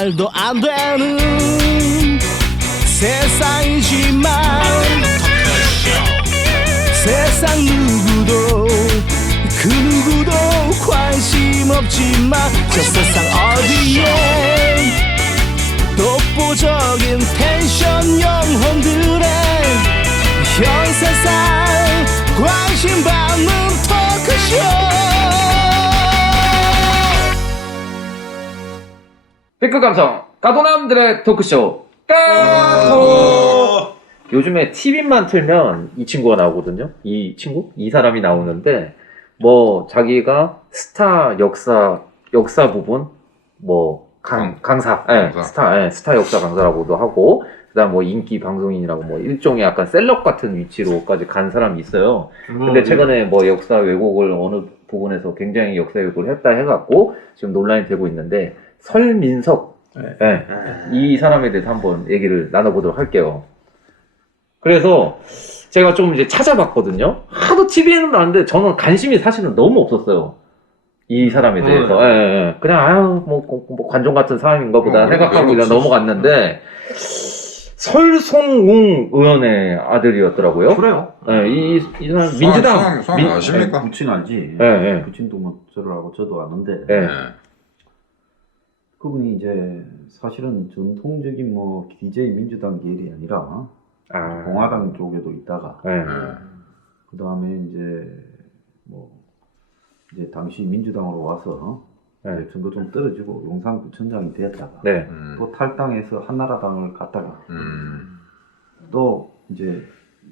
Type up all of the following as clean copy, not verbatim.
말도 안 되는 세상이지만 세상 누구도 그 누구도 관심 없지만 저 세상 어디에 독보적인 텐션 영혼들의 현 세상 관심 받는 토크쇼. 삐끗 감성 까도남들의 토크쇼 까토. 요즘에 TV만 틀면 이 친구가 나오거든요. 이 친구? 이 사람이 나오는데 뭐 자기가 스타 역사 부분 뭐 강사, 스타 역사 강사라고도 하고, 그다음 뭐 인기 방송인이라고 뭐 일종의 약간 셀럽 같은 위치로까지 간 사람이 있어요. 근데 최근에 뭐 역사 왜곡을 어느 부분에서 굉장히 역사 왜곡을 했다 해갖고 지금 논란이 되고 있는데, 설민석, 이 사람에 대해서 한번 얘기를 나눠보도록 할게요. 그래서 제가 좀 이제 찾아봤거든요. 하도 TV에는 나왔는데 저는 관심이 사실은 너무 없었어요. 이 사람에 대해서. 그냥 아유 뭐 관종 같은 사람인가 보다 생각하고 그냥 넘어갔는데, 설송웅 의원의 아들이었더라고요. 그래요? 이 사람 민주당 수상 아십니까? 부친 알지. 부친도 뭐 저를 알고 저도 아는데. 그분이 이제 사실은 전통적인 뭐 DJ 민주당 계열이 아니라 공화당 쪽에도 있다가 그 다음에 이제 뭐 이제 당시 민주당으로 와서 이제 선거 좀 떨어지고 용산구청장이 되었다가 또 탈당해서 한나라당을 갔다가 또 이제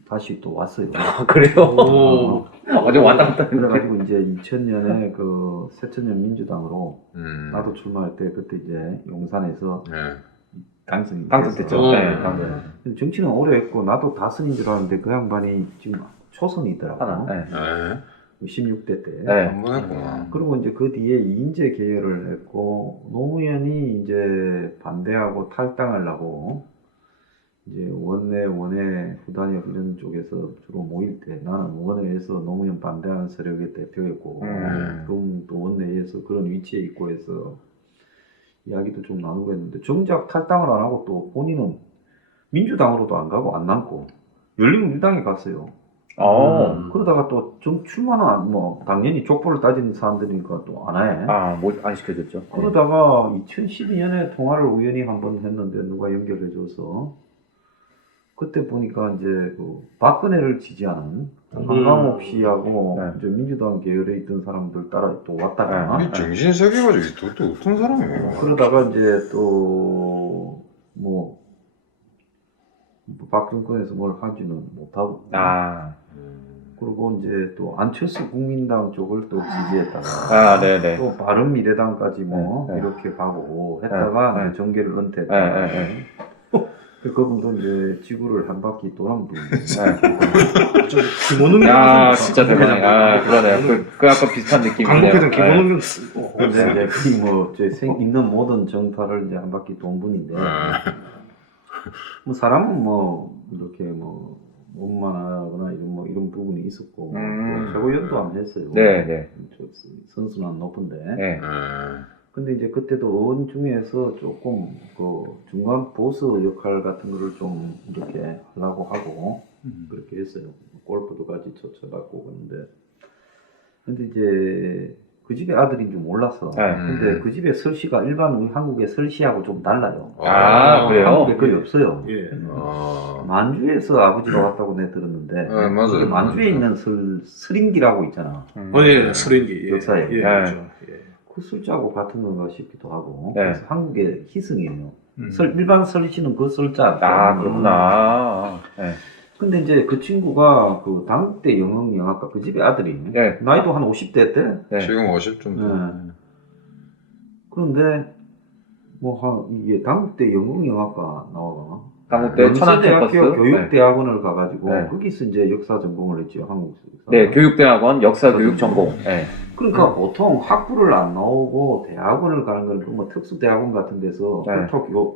다시 또 왔어요. 그래요? 어제 왔다 갔다 그래가지고 이제 2000년에 그 새천년 민주당으로 나도 출마할 때 그때 이제 용산에서 당선됐죠. 정치는 오래 했고 나도 다선인 줄 알았는데 그 양반이 지금 초선이더라고. 16대 때. 한번 했구나. 그리고 이제 그 뒤에 이인재 계열을 했고, 노무현이 이제 반대하고 탈당하려고 이제 원내 후단협 이런 쪽에서 주로 모일 때 나는 원내에서 노무현 반대하는 세력의 대표였고, 그럼 또 원내에서 그런 위치에 있고 해서 이야기도 좀 나누고 했는데, 정작 탈당을 안 하고 또 본인은 민주당으로도 안 가고 안 남고 열린민주당에 갔어요. 그러다가 또 좀 출마는 뭐 당연히 족보를 따지는 사람들이니까 또 안 해. 뭐 안 시켜줬죠. 그러다가 2012년에 통화를 우연히 한번 했는데 누가 연결해줘서 그때 보니까 이제 그 박근혜를 지지하는 한강옥 씨하고 이제 민주당 계열에 있던 사람들 따라 또 왔다가 이 정신 세계가지고 또 어떤 사람이에요? 그러다가 이제 또 뭐 박정권에서 뭘 하지는 못하고 그리고 이제 또 안철수 국민당 쪽을 또 지지했다가 또 바른미래당까지 뭐 이렇게 가고 했다가 정계를 은퇴했다가 그분도 이제 지구를 한 바퀴 도는 분이에요. 김원웅 진짜 대단해. 그러네. 그 아까 비슷한 느낌이네요. 강북회장 김원웅 근데 이제 뭐 있는 모든 정파를 이제 한 바퀴 돈 분인데 뭐 사람은 뭐 이렇게 뭐 원만하거나 이런 부분이 있었고 최고위원도 안 했어요. 선수는 높은데. 근데 이제 그때도 의원 중에서 조금 그 중간 보스 역할 같은 거를 좀 이렇게 하려고 하고 그렇게 했어요. 골프도 같이 쳐봤고 그런데 근데 이제 그 집의 아들인 줄 몰랐어. 근데 그 집의 설씨가 일반 우리 한국의 설씨하고 좀 달라요. 그래요? 한국에 거의 없어요. 예. 만주에서 아버지가 왔다고 내가 들었는데 맞아요. 만주에 있는 설인기라고 있잖아. 예, 설인기. 역사에. 예, 그렇죠. 예. 그 설자하고 같은 건가 싶기도 하고. 그래서 한국의 희승이에요. 일반 설씨는 그 설자. 그렇구나. 근데 이제 그 친구가 그 당대 영어영화과 그 집의 아들이 나이도 한 50대 때 지금 50좀 그런데 뭐 이게 당대 영어영화과 나와가 당국대 천안캠퍼스 교육대학원을 가가지고 거기서 이제 역사 전공을 했죠. 한국 역사. 교육대학원 역사교육 전공. 그러니까 보통 학부를 안 나오고 대학원을 가는 건 뭐 특수대학원 같은 데서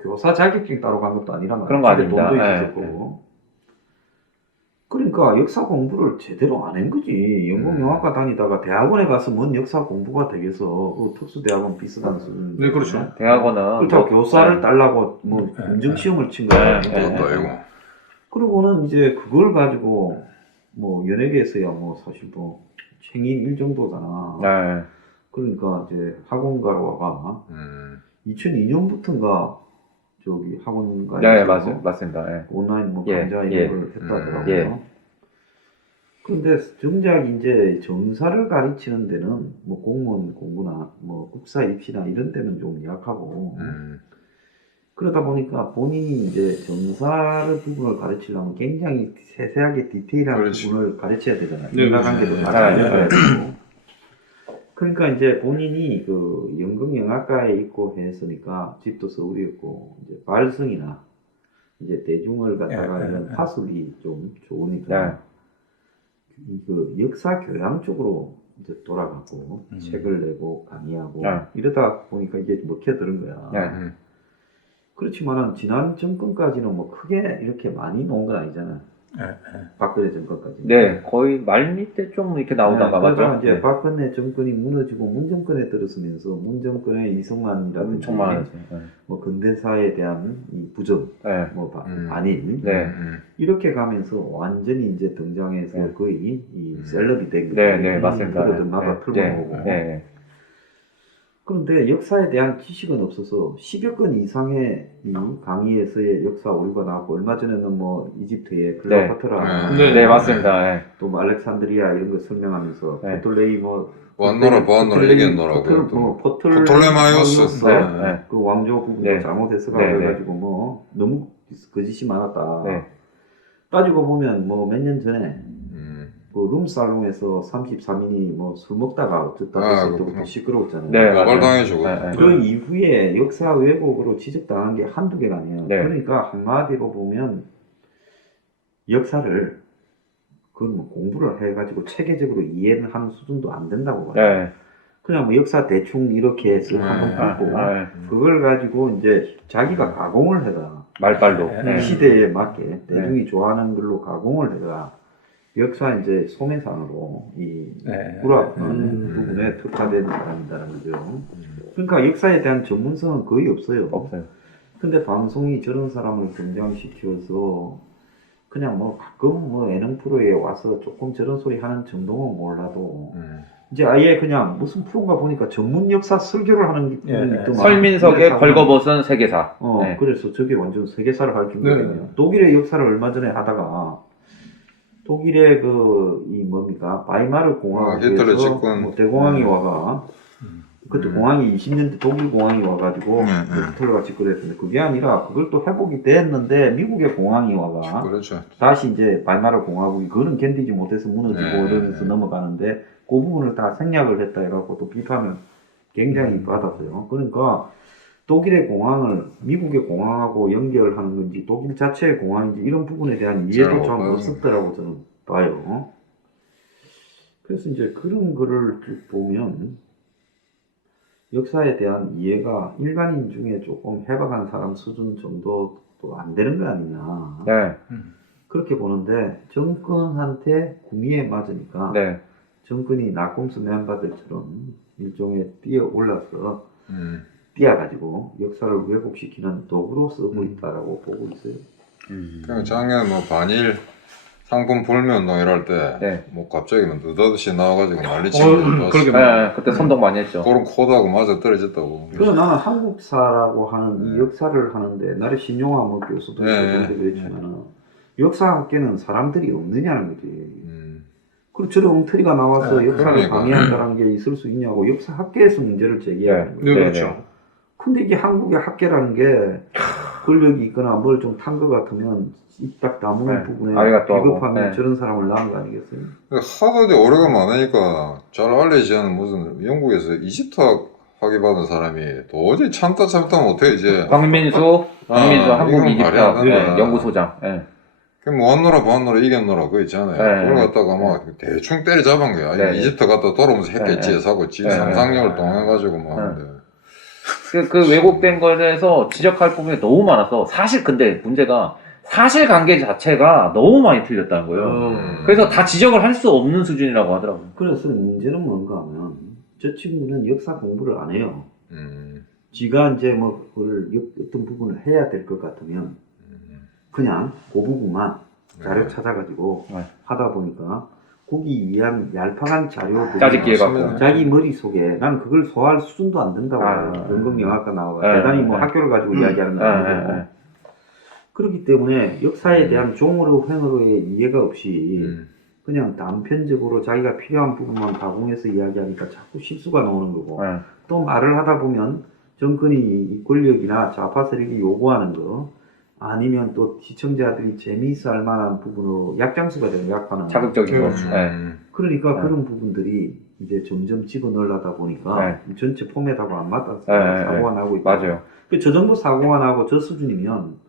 교사 자격증 따로 간 것도 아니란 말이에요. 그런 거 아닙니다. 돈도 있었고. 그러니까 그러니까 역사 공부를 제대로 안 한 거지. 영국 영화과 다니다가 대학원에 가서 뭔 역사 공부가 되겠어. 특수대학원 비슷한 수준. 네, 그렇죠. 대학원은 그렇다고 뭐- 교사를 네. 딸라고 뭐 검증시험을 친 거야. 네, 그것도 아니고. 그러고는 이제 그걸 가지고 뭐 연예계에서야 뭐 사실 뭐 챙인 일 정도잖아. 네. 그러니까 이제 학원가로가 2002년부터인가 저기 학원가에 네, 맞습니다. 예. 온라인 뭐 예, 강좌 예. 이런 걸 했다더라고요. 예. 그런데 정작 이제 정사를 가르치는 데는 뭐 공무원 공부나 뭐 국사 입시나 이런 데는 좀 약하고 그러다 보니까 본인이 이제 정사를 부분을 가르치려면 굉장히 세세하게 디테일한 그렇지. 부분을 가르쳐야 되잖아요. 네, 인과관계도 그렇지. 다 네, 알려야 네. 되고. 그러니까 이제 본인이 그 연극영화과에 있고 했으니까 집도 서울이었고 이제 발성이나 이제 대중을 갖다가 이런 파술이 좀 좋으니까 그 역사 교양 쪽으로 이제 돌아가고 책을 내고 강의하고 네. 이러다 보니까 이게 먹혀드는 거야. 네. 그렇지만은 지난 정권까지는 뭐 크게 이렇게 많이 놓은 건 아니잖아. 박근혜 정권까지. 네, 거의 말 밑에 좀 이렇게 나오다가 그러다가 맞죠? 이제 네. 박근혜 정권이 무너지고 문 정권에 들었으면서 문 정권의 이승만이라든지 엄청 많았죠. 네. 뭐 근대사에 대한 이 부정, 네. 뭐 반일 네. 이렇게 가면서 완전히 이제 등장해서 네. 거의 이 셀럽이 된 네, 거예요. 네, 맞습니다. 그들마다 틀어놓고. 네. 그런데 역사에 대한 지식은 없어서 10여 건 이상의 이 강의에서의 역사 오류가 나왔고 얼마 전에는 뭐 이집트의 클레오파트라, 네. 네, 맞습니다. 네. 또 뭐 알렉산드리아 이런 거 설명하면서 네. 포톨레이 뭐 보안노라 얘기했노라. 포톨레마이오스. 네, 네. 그 왕조 부분도 네. 잘못해서 네, 네. 해가지고 뭐 너무 거짓이 많았다. 네. 따지고 보면 뭐 몇 년 전에 그 룸살롱에서 33인이 뭐 술 먹다가 어쩌다 했을 때부터 그렇구나. 시끄러웠잖아요. 네, 고발당해주고. 네, 네. 그 이후에 역사 왜곡으로 지적당한 게 한두 개가 아니에요. 네. 그러니까 한마디로 보면 역사를 그건 뭐 공부를 해가지고 체계적으로 이해를 하는 수준도 안 된다고 봐요. 네. 그냥 뭐 역사 대충 이렇게 해서 한번 보고 그걸 가지고 이제 자기가 가공을 해라. 말빨로. 이 네. 시대에 맞게 대중이 좋아하는 걸로 가공을 해라. 역사 이제 소매상으로 이 불합한 부분에 특화된 사람이라는 거죠. 그러니까 역사에 대한 전문성은 거의 없어요. 없어요. 근데 방송이 저런 사람을 등장시켜서 그냥 뭐 가끔 뭐 예능 프로에 와서 조금 저런 소리 하는 정도는 몰라도 이제 아예 그냥 무슨 프로인가 보니까 전문 역사 설교를 하는 게 있더만. 설민석의 벌거벗은 세계사. 네. 그래서 저게 완전 세계사를 가르친 거거든요. 독일의 역사를 얼마 전에 하다가 독일의 그 이 뭡니까 바이마르 히틀러 공화국에서 집권. 뭐 대공황이 와가 그때 공황이 20년대 독일 공황이 와가지고 히틀러가 집권했는데 그게 아니라 그걸 또 회복이 됐는데 미국의 공황이 와가 그렇죠. 다시 이제 바이마르 공화국이 그거는 견디지 못해서 무너지고 이러면서 넘어가는데 그 부분을 다 생략을 했다 해갖고 또 비판을 굉장히 받았어요. 그러니까 독일의 공항을 미국의 공항하고 연결하는 건지 독일 자체의 공항인지 이런 부분에 대한 이해도 좀 없었더라고 저는 봐요. 그래서 이제 그런 거를 쭉 보면 역사에 대한 이해가 일반인 중에 조금 해박한 사람 수준 정도도 안 되는 거 아니냐. 네. 그렇게 보는데 정권한테 구미에 맞으니까 네. 정권이 낙곰수 멤버들처럼 일종의 뛰어 올라서 뛰어가지고 역사를 왜곡시키는 도구로 쓰고 있다라고 보고 있어요. 그냥 작년 뭐 반일 상품 불매운동 이럴 때 네. 뭐 갑자기 뭐 느닷없이 나와가지고 난리 치고 그러게 네. 그때 선동 많이 했죠. 그런 코드하고 맞아 떨어졌다고. 그래서 나는 한국사라고 하는 이 역사를 하는데 나를 신용화 뭐 교수도 네. 그랬지만은 역사학계는 사람들이 없느냐는 거지. 그리고 저런 엉터리가 나와서 역사를 그러니까. 방해한다는 게 있을 수 있냐고 역사학계에서 문제를 제기하는 거예요. 네, 그렇죠. 근데 이게 한국의 학계라는 게 권력이 있거나 뭘 좀 탄 것 같으면 입딱 다무는 네. 부분에 아리가또 하고. 비겁하면 네. 저런 사람을 낳은 거 아니겠어요? 하도 이제 오래가 많으니까 잘 알려지지 않은 무슨 영국에서 이집트학 학위 받은 사람이 도저히 참다 못해 이제. 광민수 한국 이건 이집트 말이 안 된다. 연구소장. 네. 뭐 왔노라 이겼노라 그거 있잖아요. 네. 그걸 갖다가 막 대충 때려잡은 거야. 네. 이집트 갔다 돌아오면서 했겠지 네. 사고 지 네. 상상력을 동해가지고 막 하는데. 그 왜곡된 거에 대해서 지적할 부분이 너무 많아서 사실 근데 문제가 사실관계 자체가 너무 많이 틀렸다는 거예요. 그래서 다 지적을 할 수 없는 수준이라고 하더라고요. 그래서 문제는 뭔가 하면 저 친구는 역사 공부를 안 해요. 음. 지가 이제 뭐 그걸 어떤 부분을 해야 될 것 같으면 그냥 그 부분만 자료 찾아가지고 네. 하다 보니까 거기 위한 얄팍한 자료들이 짜집기 해갖고. 맞습니다. 자기 머릿속에 난 그걸 소화할 수준도 안 된다고 아. 해요. 연극영화과 나와가 네, 대단히 뭐 네. 학교를 가지고 이야기하는 건 아니고 네. 그렇기 때문에 역사에 대한 종으로 횡으로의 이해가 없이 그냥 단편적으로 자기가 필요한 부분만 가공해서 이야기하니까 자꾸 실수가 나오는 거고 네. 또 말을 하다 보면 정권이 이 권력이나 좌파 세력이 요구하는 거 아니면 또 시청자들이 재미있어 할 만한 부분으로 약장수가 되는 약화는 자극적인 거. 네. 그러니까 네. 그런 부분들이 이제 점점 집어넣으려다 보니까 전체 포맷하고 안 맞다 네, 사고가 나고 있다. 맞아요. 저 정도 사고가 나고 저 수준이면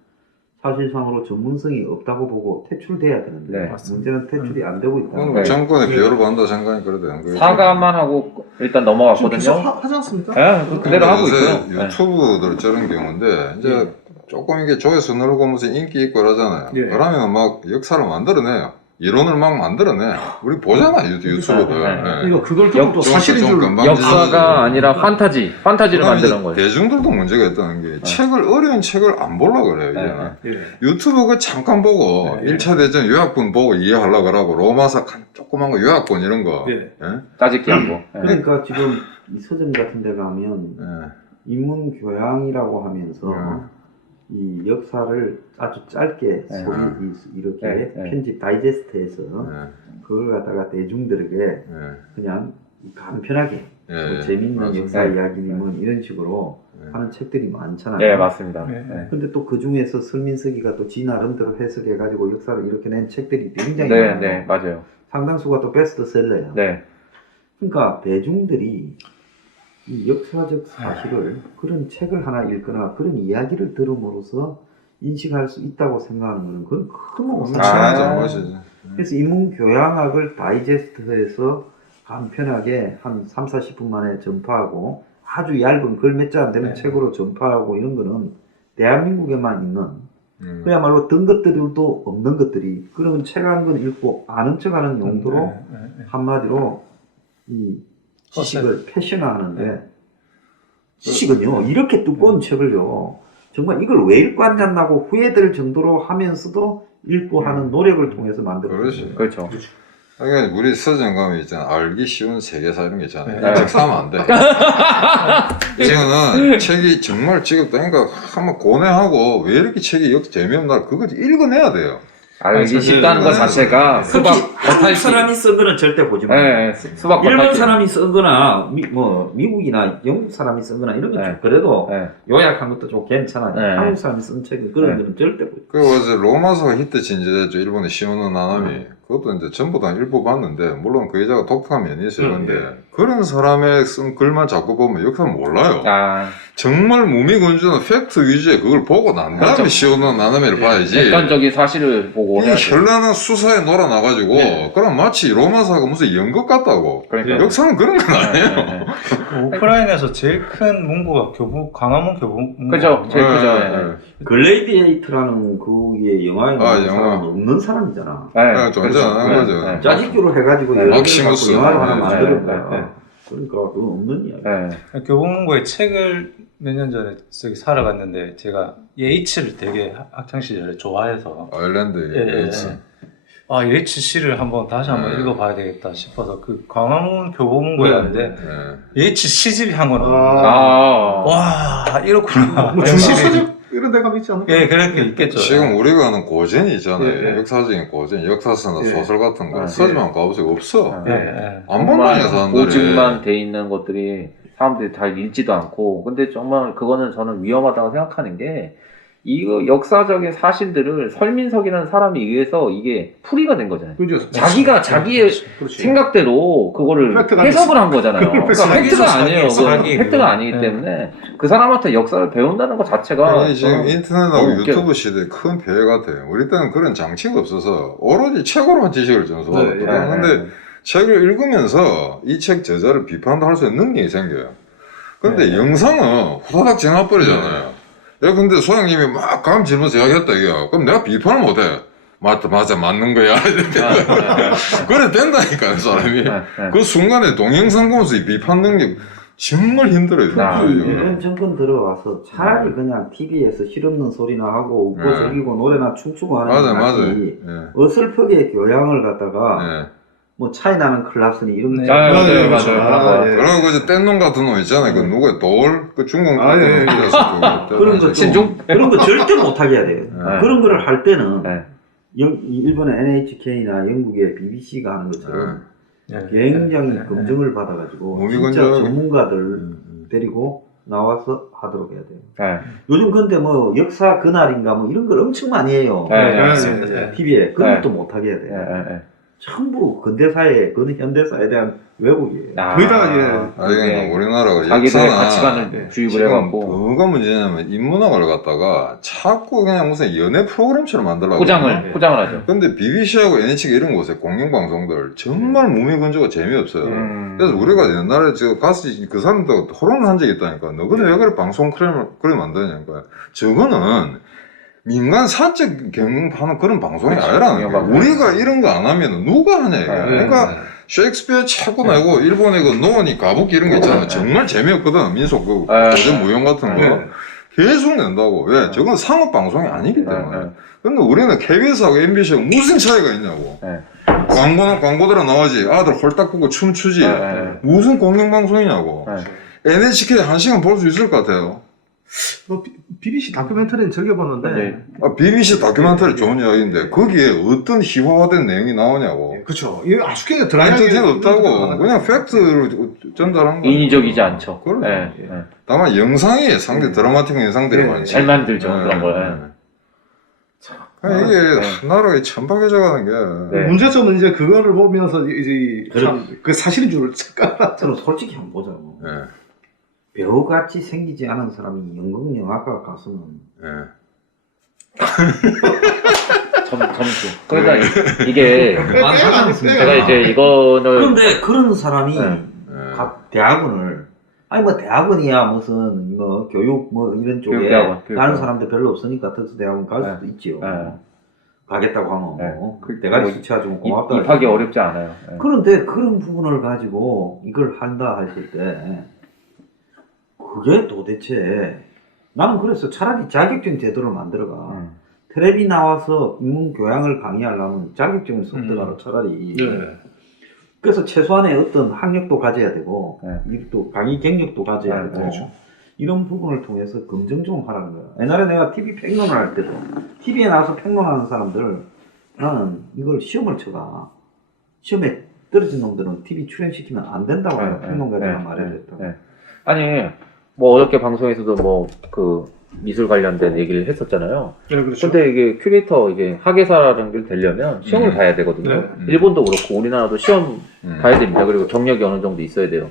사실상으로 전문성이 없다고 보고 퇴출돼야 되는데 네. 문제는 퇴출이 안 되고 있다. 그건 네. 정권의 비호를 받는다 생각이 그래도 된 거예요. 사과만 하고 일단 지금 넘어갔거든요. 계속 하지 않습니까? 네, 그대로 하고 요새 있고요. 네. 유튜브들 저런 경우인데 이제 조금 이게 조회수 늘고 무슨 인기 있고 이러잖아요. 예. 그러면 막 역사를 만들어내요. 이론을 막 만들어내. 우리 보잖아 유튜브들. 네. 예. 이거 그걸 역- 또 사실인 줄 금방 역사가 아니라 판타지를 그다음에 만드는 이제 거예요. 대중들도 문제가 있다는 게 책을 어려운 책을 안 보려고 그래요 이제는. 예. 유튜브 그 잠깐 보고 네. 1차 대전 요약본 보고 이해하려고 그러고 로마서 조그만 거 요약본 이런 거. 예. 예? 짜집기 한 거. 네. 그러니까 지금 이 서점 같은 데 가면 예. 인문 교양이라고 하면서 이 역사를 아주 짧게 네. 이렇게 네, 네. 편집 다이제스트해서 예. 그걸 갖다가 대중들에게 예. 그냥 간편하게 예. 뭐 재밌는 맞습니다. 역사 네. 이야기는 이런 식으로 네. 하는 책들이 많잖아요. 네, 맞습니다. 네. 네. 근데 또 그 중에서 설민석이가 또 지 나름대로 해석해가지고 역사를 이렇게 낸 책들이 굉장히 네, 많아요. 네, 맞아요. 상당수가 또 베스트셀러예요. 네. 그러니까 대중들이 이 역사적 사실을 그런 책을 하나 읽거나 그런 이야기를 들음으로써 인식할 수 있다고 생각하는 것은 그건 큰 오산이에요. 아. 잘못이지. 그래서 인문교양학을 다이제스트해서 간편하게 한 3, 40분 만에 전파하고 아주 얇은 글 몇 자 안 되는 네. 책으로 전파하고 이런 거는 대한민국에만 있는 음. 그야말로 든 것들도 없는 것들이 그런 책 한 권 읽고 아는 척 하는 용도로 네. 한마디로 이 지식을 패션화하는데 네. 지식은요 이렇게 두꺼운 책을요 정말 이걸 왜 읽고 앉았나고 후회될 정도로 하면서도 읽고 하는 노력을 통해서 만들어졌어요. 그렇지. 그렇죠. 그러니까 우리 서점 가면 있잖아 알기 쉬운 세계사 이런 게 있잖아요. 네. 이 책 사면 안 돼. 이거는 책이 정말 지겹다니까 한번 고뇌하고 왜 이렇게 책이 재미없나 그거 읽어내야 돼요. 알기 쉽다는 것 자체가 수박 한국 겉핥기. 사람이 쓴 거는 절대 보지 마요. 네, 수박 일본 겉핥기. 사람이 쓴 거나 미국이나 영국 사람이 쓴 거나 이런 거 네. 그래도 네. 요약한 것도 좀 괜찮아요. 네. 한국 사람이 쓴 책은 그런 네. 거는 절대 보지 그리고 어제 로마서가 히트 진지했죠. 일본의 시오노 나나미. 그것도 이제 전부 다 일부 봤는데, 물론 그 여자가 독특한 면이 있어요. 근데 그런 사람의 쓴 글만 자꾸 보면 역사 몰라요. 아, 정말 무미건조한 팩트 위주의 그걸 보고 난 다음에 그렇죠. 시오노 나나미를 봐야지. 객관적인 사실을 보고 이 해야죠. 현란한 수사에 놀아나가지고, 그럼 마치 로마사가 무슨 연극 같다고. 그러니까. 역사는 그런 건 아니에요. 네, 네. 오프라인에서 제일 큰 문구가 광화문 교보문. 그죠? 제일 크죠. 네, 네. 네. 글레이디에이터라는 그의 영화에 아, 나오는 영화. 사람은 없는 사람이잖아. 네, 존재하는 그렇죠. 거죠. 네, 네. 짜집기로 해가지고 여러 개를 막시무스. 갖고 영화를 하나 네, 만드는 네, 거야. 네, 네. 그러니까 그건 없는 이야기. 네. 교보문고에 책을 몇 년 전에 저기 사러 갔는데 제가 예이츠를 되게 학창 시절에 좋아해서 아일랜드 예, 예이츠. 아 예이츠 시를 다시 한번 네. 읽어봐야 되겠다 싶어서 그 광화문 교보문고에 갔는데 네. 예이츠 시집이 한 권은 아, 와 이렇구나. 뭐 중소 서적 이런 데가 있지 않을까? 예 그렇게 있겠죠. 지금 우리가 아는 고전이 있잖아요. 예, 예. 역사적인 고전, 역사서나 예. 소설 같은 거. 예. 서점만 가보세요. 없어. 예. 예. 안 본다니까, 사람들이. 오직만 돼 있는 것들이 사람들이 잘 읽지도 않고, 근데 정말 그거는 저는 위험하다고 생각하는 게, 이거 역사적인 사실들을 설민석이라는 사람에 의해서 이게 풀이가 된 거잖아요. 그죠? 자기가 자기의 그렇지. 생각대로 그거를 팩트가 해석을 한 거잖아요. 그걸 그러니까 팩트가 아니에요. 그건 사기. 팩트가 아니기 네. 때문에 그 사람한테 역사를 배운다는 것 자체가 아니, 지금 저는 인터넷하고 너무 웃겨요. 유튜브 시대에 큰 배회 같아요. 우리 때는 그런 장치가 없어서 오로지 책으로만 지식을 전수받았거든요. 네, 근데 책을 읽으면서 이 책 저자를 비판도 할 수 있는 능력이 생겨요. 근데 네. 영상은 후다닥 지나버리잖아요. 야, 근데 소장님이 막 감 질문서 이야기했다, 이게. 그럼 내가 비판을 못해. 맞다, 맞아, 맞는 거야. 그래, 된다니까, 사람이. 그 순간에 동영상 보면서 이 비판 능력 정말 힘들어요. 이런 정권 들어와서 차라리 그냥 TV에서 실없는 소리나 하고 웃고 네. 새기고 노래나 춤추고 하는 맞아, 게 맞아. 낫지. 예. 어설프게 교양을 갖다가 예. 뭐 차이 나는 클라스니 이런 네. 맞아요, 그렇죠. 맞아요. 예. 그러고 이제 뗀놈 같은 놈 있잖아요. 그 누구야? 그 중국 아, 예, 예. 그런 거 신종? 그런 거 절대 못하게 해야 돼요. 네. 그런 거를 할 때는 네. 일본의 NHK나 영국의 BBC가 하는 것처럼 네. 굉장히 검증을 받아가지고 몸이 진짜 건조하게. 전문가들 데리고 나와서 하도록 해야 돼요. 네. 요즘 근데 뭐 역사 그날인가 뭐 이런 걸 엄청 많이 해요. 네, 맞습니다. 네. TV에 그런 네. 것도 못하게 해야 돼요. 네. 전부 근대사에 현대사에 대한 왜곡이에요. 거의 다, 예. 아니, 우리나라가 자기들의 역사나 가치관을 주입을 지금 해갖고 뭐가 문제냐면 인문학을 갖다가 자꾸 그냥 무슨 연애 프로그램처럼 만들라고. 포장을 하죠. 근데 BBC하고 NHK 이런 곳에 공영방송들 정말 몸이 건조가 재미없어요. 음. 그래서 우리가 옛날에 저 가서 그 사람들 토론을 한 적이 있다니까. 너희들 왜 그래 방송 그래 만드냐니까. 저거는 민간 사적 경영하는 그런 방송이 그렇죠. 아니라는 거야. 경영방송. 우리가 이런 거 안 하면 누가 하냐 이거. 네. 그러니까 셰익스피어 책고 내고 일본의 그 노원이 가부키 이런 거 있잖아. 네. 정말 재미없거든. 민속 그 네. 고전 무용 같은 거. 네. 계속 낸다고. 왜? 저건 상업 방송이 아니기 때문에. 네. 근데 우리는 KBS하고 MBC하고 무슨 차이가 있냐고. 네. 광고는 광고대로 나오지. 아들 홀딱 보고 춤추지. 네. 무슨 공영방송이냐고. 네. NHK 1시간 볼 수 있을 것 같아요. BBC 다큐멘터리는 즐겨봤는데 네. BBC 다큐멘터리 좋은 이야기인데 거기에 어떤 희화화된 내용이 나오냐고. 그렇죠. 이거 아쉽게 드라이하게 인터넷 없다고. 그냥 팩트로 전달한 거. 인위적이지 않죠. 그래. 네. 네. 다만 영상이 상대 드라마틱한 영상들이 네. 많지. 잘 만들죠, 네. 그런 걸. 그러니까 이게 나라가 천박해져 가는 게. 네. 문제점은 이제 그거를 보면서 이제 그래. 참 그 사실인 줄 착각. 저는 솔직히 한번 보자고. 네. 배우같이 생기지 않은 사람이 연극영화과 가수는 네. 점수. 그러니까 이게 많습니다. 제가 이제 이거를 그런데 그런 사람이 네. 네. 각 대학원을 아니 뭐 대학원이야 무슨 뭐 교육 뭐 이런 쪽에 교육대학원. 가는 사람들 별로 없으니까 특수대학원 갈 수도 있지요. 네. 가겠다고 하면 네. 뭐 대가리 뭐 수치해주면 고맙다. 입학이 어렵지 않아요. 네. 그런데 그런 부분을 가지고 이걸 한다 하실 때 그게 도대체 나는 그래서 차라리 자격증 제도를 만들어가 텔레비 나와서 인문 교양을 강의하려면 자격증을 섭득하러 차라리 네. 그래서 최소한의 어떤 학력도 가져야 되고 네. 또 강의 경력도 가져야 네, 되고 그렇죠. 이런 부분을 통해서 검증 좀 하라는 거야. 옛날에 내가 TV 평론을 할 때도 TV에 나와서 평론하는 사람들 나는 이걸 시험을 쳐가 시험에 떨어진 놈들은 TV 출연시키면 안 된다고 내가 평론가들과 말해야 됐다. 네. 아니 뭐 어저께 방송에서도 뭐 그 미술 관련된 얘기를 했었잖아요. 네, 그렇죠. 근데 이게 큐레이터 이게 학예사라는 걸 되려면 시험을 봐야 되거든요. 네. 일본도 그렇고 우리나라도 시험 봐야 됩니다. 그리고 경력이 어느 정도 있어야 돼요.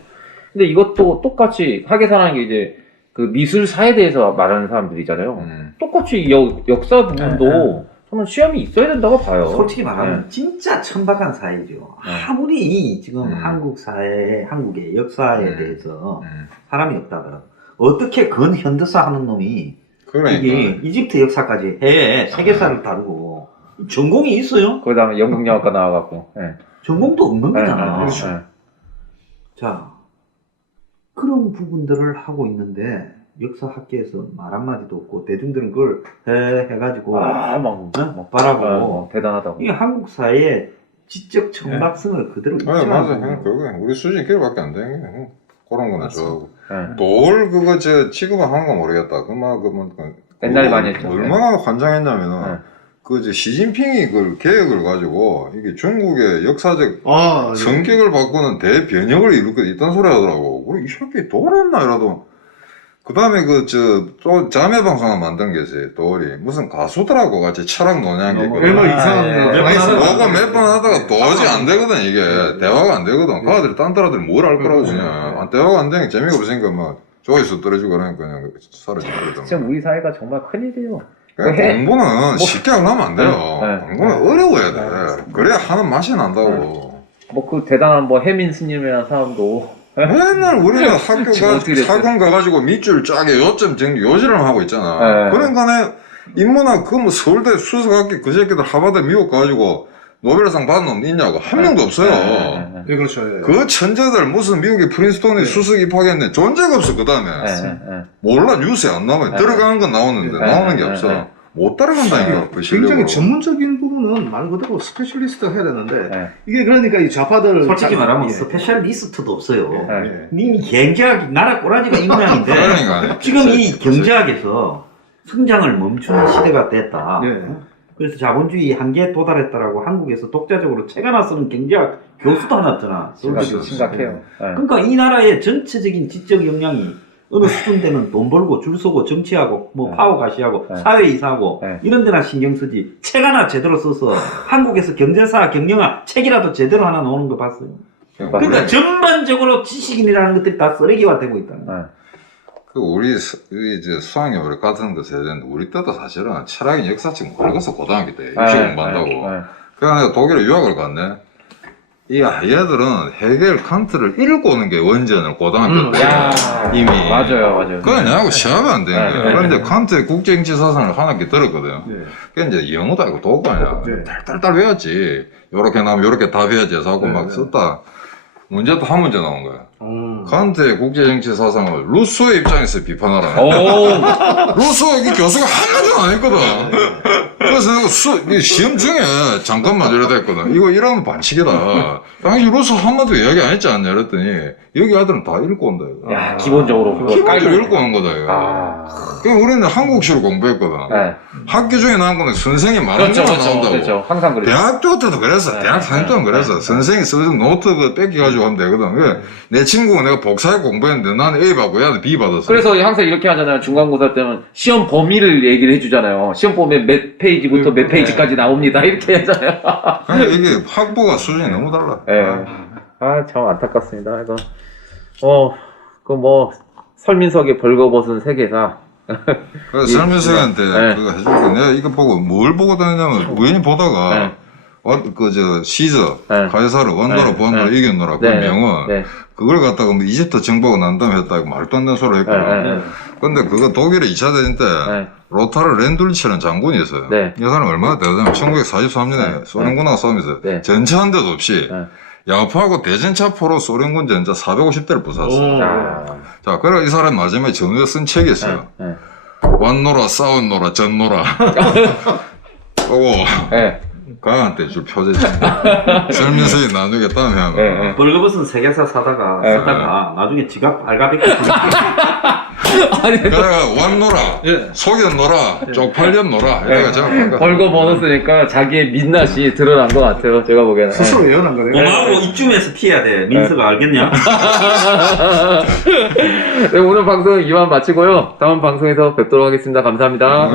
근데 이것도 똑같이 학예사라는 게 이제 그 미술사에 대해서 말하는 사람들이잖아요. 똑같이 역사 부분도 저는 시험이 있어야 된다고 봐요. 솔직히 말하면 네. 진짜 천박한 사회죠. 네. 아무리 지금 한국 사회, 한국의 역사에 대해서 사람이 없다더라도 어떻게 근현대사 하는 놈이 그러니까. 이게 이집트 역사까지 해 세계사를 다루고 전공이 있어요? 그 다음에 영국영화과 나와갖고. 네. 전공도 없는 거잖아. 그렇죠. 자, 그런 부분들을 하고 있는데 역사학계에서 말 한마디도 없고 대중들은 그걸 해가지고 막 바라고 대단하다고. 이게 한국 사회의 지적 천박성을 그대로 맞아, 맞아. 입증하는 형, 그거 우리 수준이 그거밖에 안 되는 게 형. 그런 거나 좋아하고. 네. 돌 그거 지금은 하는 거 모르겠다. 옛날에 많이 했죠. 얼마나 환장했냐면은 네. 그 시진핑이 그 계획을 가지고 이게 중국의 역사적 아, 성격을 바꾸는 대변혁을 이루고 있단 소리 하더라고. 우리 이 새끼 돌았나 이라도. 그 다음에 또 자매 방송을 만든 게지, 돌이. 무슨 가수들하고 같이 철학 논의한 게 있거든. 얼마 이상한 예, 거 예. 많이 했어요. 너가 몇 번 하다가 도저히 안 되거든, 이게. 대화가 안 되거든. 가들이 딴 따라들이 뭘 알 거라고, 그냥. 대화가 안 되니까 재미가 없으니까 막, 조회수 떨어지고 그러니까 그냥 사라지거든. 지금 우리 사회가 정말 큰일이에요. 그러니까 공부는 쉽게 하려면 안 돼요. 네. 공부는 어려워야 돼. 그래야 하는 맛이 난다고. 뭐 그 대단한 뭐 해민 스님이라는 사람도 맨날 우리는 학교 지금 어떻게 됐어요? 학원 가가지고 밑줄 짜게 요점 정리 요지를 하고 있잖아. 네. 그러니까 내 인문학 그 뭐 서울대 수석학기 그 새끼들 하버드 미국 가가지고 노벨상 받은 놈 있냐고 한 명도 없어요. 예, 그렇죠. 예. 그 천재들 무슨 미국의 프린스톤에 수석 입학했는데 존재가 없어. 그 다음에 몰라 뉴스에 안 나와요. 들어가는 건 나오는데 나오는 게 없어. 못 따라간다니까. 그 실력으로. 굉장히 전문적인 부분은 말 그대로 스페셜리스트가 해야 되는데 네. 이게 그러니까 이 좌파들 솔직히 말하면 예. 스페셜리스트도 없어요. 네. 니 경제학 나라 꼬라지가 이 모양인데 그러니까. 지금 이 경제학에서 성장을 멈추는 시대가 됐다. 예. 그래서 자본주의 한계에 도달했다라고 한국에서 독자적으로 책 하나 쓰는 경제학 교수도 하나 없잖아. 심각해요. 네. 그러니까 이 나라의 전체적인 지적 역량이 어느 수준 되면 돈 벌고 줄 서고 정치하고 뭐 네. 파워 가시하고 네. 사회 이사하고 네. 이런 데나 신경 쓰지 책 하나 제대로 써서 한국에서 경제사 경영학 책이라도 제대로 하나 나오는 거 봤어요. 그러니까 전반적으로 지식인이라는 것들이 다 쓰레기화 되고 있다. 네. 그 우리 이제 수학여행 같은 거 세야 되는데 우리 때도 사실은 철학인 역사책 모르겠어. 고등학교 때 입시 공부한다고. 그래서 내가 독일에 유학을 갔네. 이 얘들은 헤겔 칸트를 읽고 오는 게 원전을 고등학교 때 이미 맞아요. 그래 내하고 시합이 안 되는 거야. 네. 그런데 칸트의 국제정치 사상을 한 학기 들었거든. 네. 그게 이제 영어도 아니고 독어 아니야. 네. 딸딸 외웠지. 요렇게 나오면 요렇게 답해야지 해서 하고 네, 막 네. 썼다. 문제도 한 문제 나온 거야. 칸트의 국제정치 사상을 루소의 입장에서 비판하라. 루소 이 교수가 한마디도 안 했거든. 그래서 내가 시험 중에 잠깐만 이러다 했거든. 이거 이러면 반칙이다. 당신 루소 한마디도 이야기 안 했지 않냐 이랬더니 여기 아들은 다 읽고 온다 이거. 야, 기본적으로 그거 기본적으로 깔고 읽고 온 거다 이거. 그러니까 우리는 한국시로 공부했거든. 네. 학교 중에 나온 거는 선생님이 말한 그렇죠, 것만 나온다고. 그렇죠. 항상 그렇죠. 대학교 때도 그랬어. 대학 4년 동안 그랬어. 선생님이 써준 노트 그 뺏겨가지고 하면 되거든. 그래, 내 친구가 내가 복사해 공부했는데 나는 A 받고 얘는 B 받았어. 그래서 항상 이렇게 하잖아요. 중간고사 때는 시험 범위를 얘기를 해주잖아요. 시험 범위 몇 페이지부터 몇 페이지까지 나옵니다. 이렇게 하잖아요. 그러니까 이게 학부가 수준이 너무 달라. 네. 아, 참 안타깝습니다. 그래서 그 뭐 설민석의 벌거벗은 세계사. 그래서 설민석한테 네. 그거 해줄게. 내가 이거 보고 뭘 보고 다녔냐면 우연히 보다가 시저 네. 가이사르 원노라 네. 보안노라 네. 이겼노라 그 네. 명언 네. 그걸 갖다가 뭐 이집트 정보가 난 다음에 했다고 말도 안 되는 소리 했거든. 근데 그거 독일의 2차 대전 때 로타르 렌둘리치라는 장군이 있어요. 네. 이 사람 얼마나 대단하면 1943년에 소련군하고 싸우면서 전차한 대도 없이 야파하고 대전차포로 소련군 전차 450대를 부쉈어. 자, 그래 이 사람 마지막에 전후에 쓴 책이 있어요. 왔노라 싸웠노라 졌노라. 가한테 줄 표제지. 설민석이 나중에 땀이 하면. 벌거벗은 세계사 쓰다가 나중에 지갑 알가벗고 그래가 왔노라, 속였노라, 쪽팔렸노라. 이래가 제가 벌거벗었으니까 자기의 민낯이 드러난 것 같아요. 제가 보기에는. 스스로 예언한 거네요. 고마워 이쯤에서 피해야 돼. 민서가 알겠냐? 네, 오늘 방송 이만 마치고요. 다음 방송에서 뵙도록 하겠습니다. 감사합니다.